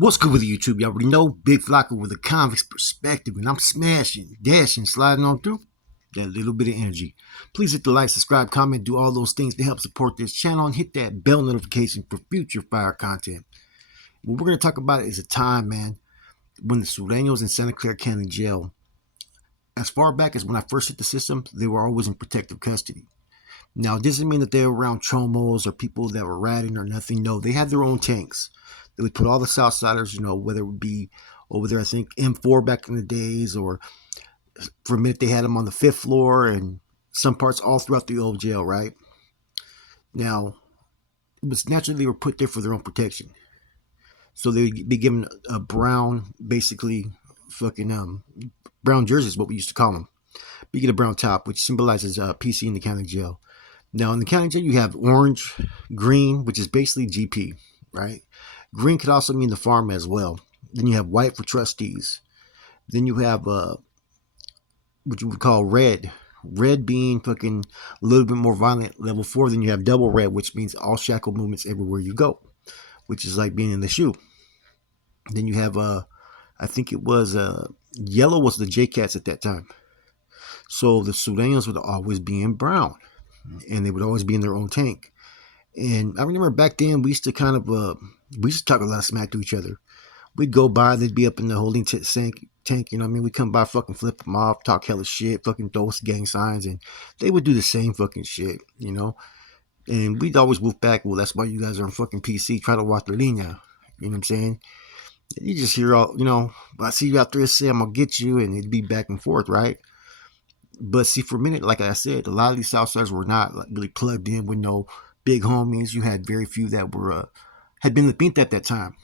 What's good with YouTube? You already know Big Flocka with a convict's perspective, and I'm smashing, dashing, sliding on through that little bit of energy. Please hit the like, subscribe, comment, do all those things to help support this channel, and hit that bell notification for future fire content. What we're going to talk about is a time, man, when the Surenos in Santa Clara County Jail, as far back as when I first hit the system, they were always in protective custody. Now, it doesn't mean that they were around chomos or people that were ratting or nothing. No, they had their own tanks. They would put all the Southsiders, whether it would be over there, I think M4 back in the days, or for a minute they had them on the 5th floor and some parts all throughout the old jail, right? Now, it was naturally they were put there for their own protection. So they'd be given a brown, basically, brown jersey is what we used to call them. But you get a brown top, which symbolizes PC in the county jail. Now, in the county jail, you have orange, green, which is basically GP, right? Green could also mean the farm as well. Then you have white for trustees. Then you have what you would call red. Red being fucking a little bit more violent, level 4. Then you have double red, which means all shackle movements everywhere you go, which is like being in the shoe. Then you have, I think it was yellow was the J-Cats at that time. So the Surenos would always be in brown, and they would always be in their own tank. And I remember back then we used to kind of we used to talk a lot of smack to each other. We'd go by, they'd be up in the holding tank, you know what I mean? We'd come by, fucking flip them off, talk hella shit, fucking throw us gang signs, and they would do the same fucking shit, you know? And we'd always woof back, well, that's why you guys are on fucking PC, try to walk the linea, you know what I'm saying? You just hear all, I see you out there, say I'm gonna get you, and it'd be back and forth, right? But see, for a minute, like I said, a lot of these Southsiders were not like really plugged in with no big homies. You had very few that were had been Lapinta at that time.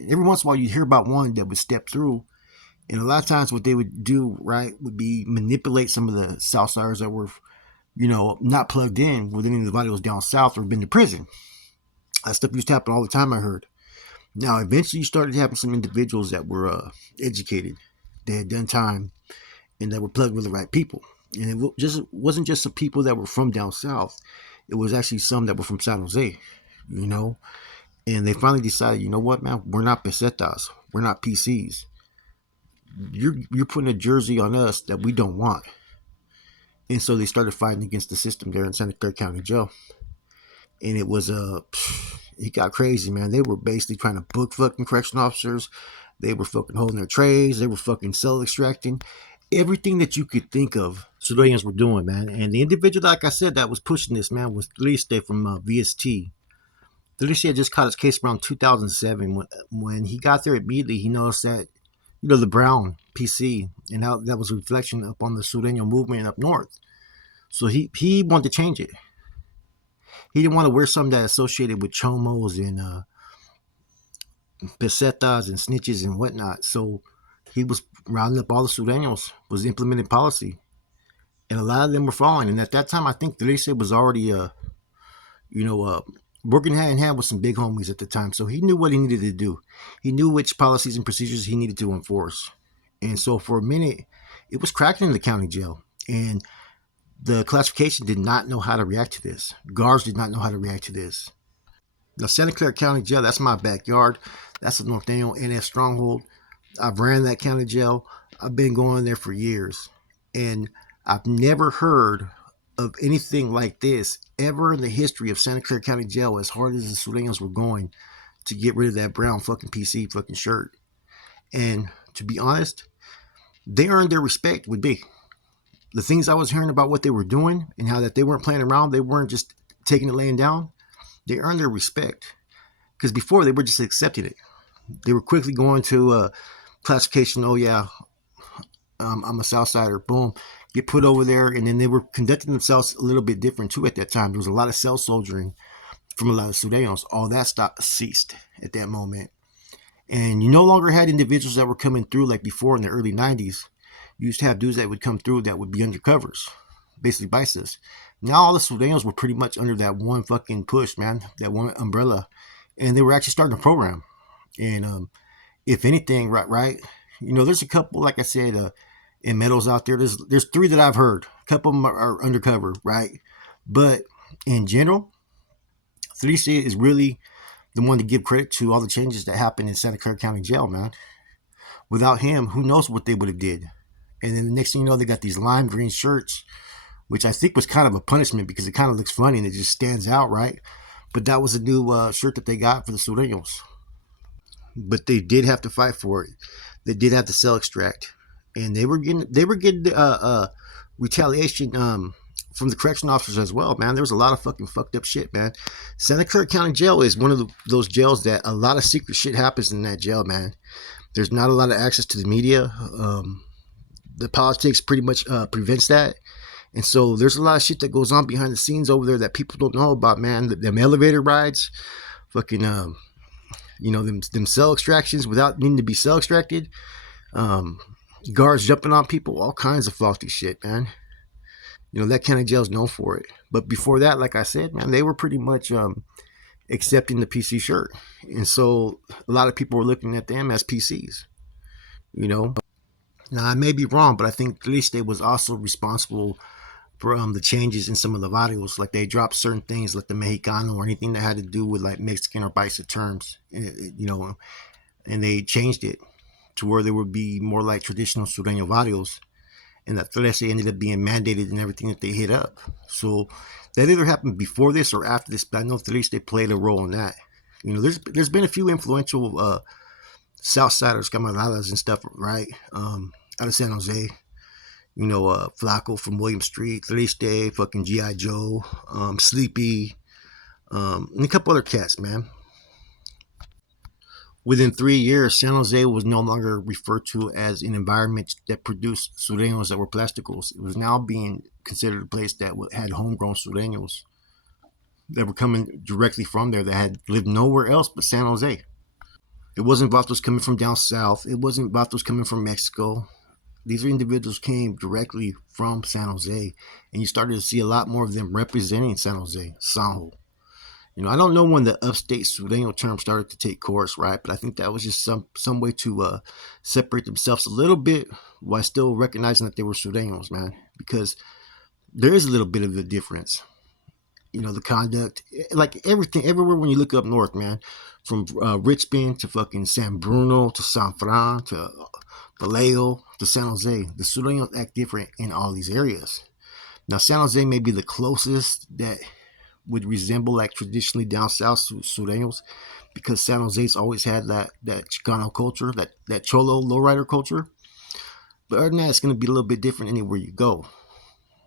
Every once in a while, you'd hear about one that would step through, and a lot of times, what they would do, right, would be manipulate some of the Southsiders that were, not plugged in with any of the body was down south or been to prison. That stuff used to happen all the time. I heard. Now, eventually, you started having some individuals that were educated, they had done time, and that were plugged with the right people. And wasn't just some people that were from down south. It was actually some that were from San Jose, And they finally decided, you know what, man, we're not pesetas. We're not PCs. You're putting a jersey on us that we don't want. And so they started fighting against the system there in Santa Clara County Jail. And it was it got crazy, man. They were basically trying to book fucking correction officers. They were fucking holding their trays. They were fucking cell extracting. Everything that you could think of, civilians were doing, man. And the individual, like I said, that was pushing this, man, was Triste from VST. Triste had just caught his case around 2007. When he got there immediately, he noticed that, the brown PC, and how that was a reflection upon the Sureno movement up north. So he wanted to change it. He didn't want to wear something that associated with chomos and pesetas and snitches and whatnot. So he was rounding up all the Surenos, was implementing policy. And a lot of them were following. And at that time, I think Triste was already, working hand in hand with some big homies at the time. So he knew what he needed to do. He knew which policies and procedures he needed to enforce. And so for a minute, it was cracking in the county jail. And the classification did not know how to react to this. Guards did not know how to react to this. Now, Santa Clara County Jail, that's my backyard. That's the North Daniel NF stronghold. I've ran that county jail. I've been going there for years. And I've never heard of anything like this ever in the history of Santa Clara County Jail, as hard as the Surenos were going to get rid of that brown fucking PC fucking shirt. And to be honest, they earned their respect with me. The things I was hearing about what they were doing and how that they weren't playing around, they weren't just taking it laying down, they earned their respect. Because before, they were just accepting it. They were quickly going to classification, oh yeah, I'm a Southsider, boom, get put over there. And then they were conducting themselves a little bit different too at that time. There was a lot of cell soldiering from a lot of Surenos. All that ceased at that moment. And you no longer had individuals that were coming through like before in the early 90s. You used to have dudes that would come through that would be undercovers, basically vices. Now all the Surenos were pretty much under that one fucking push, man, that one umbrella. And they were actually starting a program. And if anything, right, there's a couple, like I said, in medals out there. There's 3 that I've heard. A couple of them are undercover, right? But in general, Triste is really the one to give credit to all the changes that happened in Santa Clara County Jail, man. Without him, who knows what they would have did. And then the next thing you know, they got these lime green shirts, which I think was kind of a punishment because it kind of looks funny and it just stands out, right? But that was a new shirt that they got for the Surenos. But they did have to fight for it. They did have to sell extract, and they were getting retaliation from the correction officers as well, man. There was a lot of fucking fucked up shit, man. Santa Clara County Jail is one of those jails that a lot of secret shit happens in that jail, man. There's not a lot of access to the media. The politics pretty much prevents that. And so there's a lot of shit that goes on behind the scenes over there that people don't know about, man. Them elevator rides, fucking, them cell extractions without needing to be cell extracted. Um, Guards jumping on people, all kinds of faulty shit, man. That kind of jail's known for it. But before that, like I said, man, they were pretty much accepting the PC shirt. And so a lot of people were looking at them as PCs, you know. Now, I may be wrong, but I think Triste was also responsible for the changes in some of the barrios. Like they dropped certain things like the Mexicano or anything that had to do with like Mexican or Paisa terms, and they changed it to where they would be more like traditional Sureño barrios, and that Trece ended up being mandated in everything that they hit up. So that either happened before this or after this, but I know Triste played a role in that. There's been a few influential Southsiders, camaradas and stuff, right? Out of San Jose. Flaco from William Street, Triste, fucking G.I. Joe, Sleepy, and a couple other cats, man. Within 3 years, San Jose was no longer referred to as an environment that produced sureños that were plásticos. It was now being considered a place that had homegrown sureños that were coming directly from there that had lived nowhere else but San Jose. It wasn't vatos coming from down south. It wasn't vatos coming from Mexico. These individuals came directly from San Jose, and you started to see a lot more of them representing San Jose, Sanjo. I don't know when the upstate Sureño term started to take course, right? But I think that was just some way to separate themselves a little bit while still recognizing that they were Sureños, man. Because there is a little bit of a difference. The conduct, like everything, everywhere when you look up north, man. From Richmond to fucking San Bruno to San Fran to Vallejo to San Jose, the Sureños act different in all these areas. Now, San Jose may be the closest that would resemble like traditionally down south Sureños, because San Jose's always had that Chicano culture, that Cholo lowrider culture. But other than that, it's going to be a little bit different anywhere you go.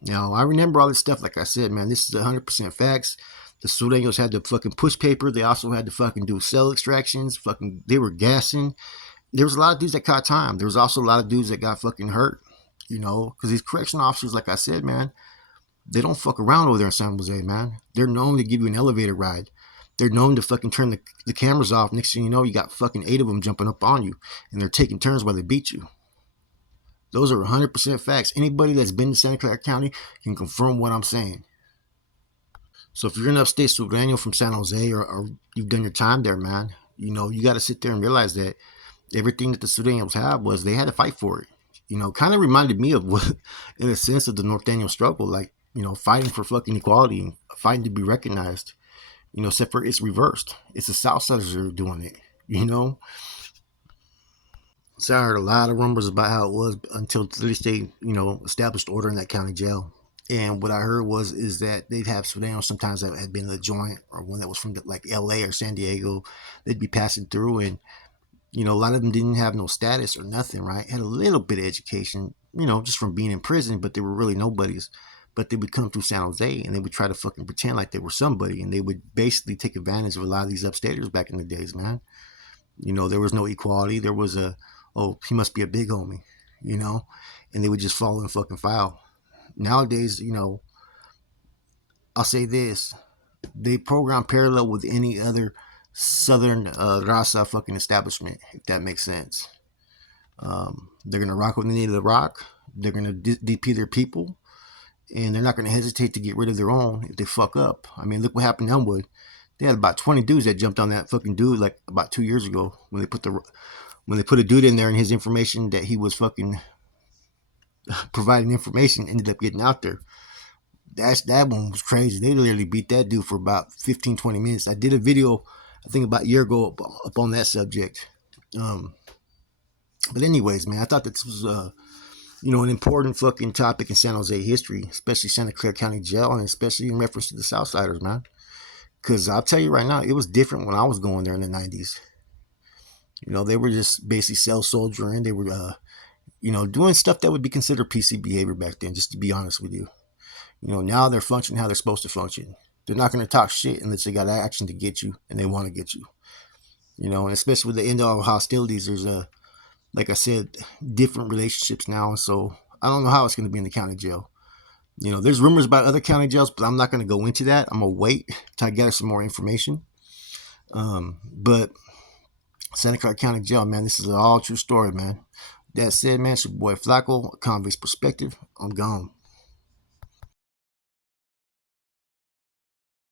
Now, I remember all this stuff, like I said, man, this is 100% facts. The Sureños had to fucking push paper. They also had to fucking do cell extractions. They were gassing. There was a lot of dudes that caught time. There was also a lot of dudes that got fucking hurt, because these correction officers, like I said, man, they don't fuck around over there in San Jose, man. They're known to give you an elevator ride. They're known to fucking turn the cameras off. Next thing you know, you got fucking 8 of them jumping up on you, and they're taking turns while they beat you. Those are 100% facts. Anybody that's been to Santa Clara County can confirm what I'm saying. So if you're an upstate Sureño from San Jose, or you've done your time there, man, you got to sit there and realize that everything that the Sureños had was they had to fight for it. Kind of reminded me of what, in a sense, of the Norteño struggle, like, fighting for fucking equality and fighting to be recognized, except for it's reversed. It's the Southsiders that are doing it, So I heard a lot of rumors about how it was until they, established order in that county jail. And what I heard is that they'd have Sureños sometimes that had been in the joint, or one that was from like LA or San Diego. They'd be passing through, and a lot of them didn't have no status or nothing, right? Had a little bit of education, just from being in prison, but they were really nobodies. But they would come through San Jose, and they would try to fucking pretend like they were somebody, and they would basically take advantage of a lot of these upstaters back in the days, man. There was no equality. There was he must be a big homie, and they would just fall in fucking file. Nowadays, I'll say this. They program parallel with any other Southern raza fucking establishment, if that makes sense. They're going to rock when they need to rock. They're going to DP their people. And they're not going to hesitate to get rid of their own if they fuck up. I mean, look what happened in Elmwood. They had about 20 dudes that jumped on that fucking dude like about 2 years ago when they put a dude in there, and his information that he was fucking providing information ended up getting out there. That one was crazy. They literally beat that dude for about 15, 20 minutes. I did a video I think about a year ago up on that subject. Um, but anyways, man, I thought that this was an important fucking topic in San Jose history, especially Santa Clara County Jail, and especially in reference to the Southsiders, man. Because I'll tell you right now, it was different when I was going there in the 90s. They were just basically cell soldiering. They were, doing stuff that would be considered PC behavior back then, just to be honest with you. Now they're functioning how they're supposed to function. They're not going to talk shit unless they got action to get you and they want to get you. And especially with the end of hostilities, there's like I said, different relationships now. So I don't know how it's going to be in the county jail. There's rumors about other county jails, but I'm not going to go into that. I'm going to wait till I gather some more information. But Santa Clara County Jail, man, this is an all true story, man. That said, man, it's your boy Flacco, Convict's Perspective. I'm gone.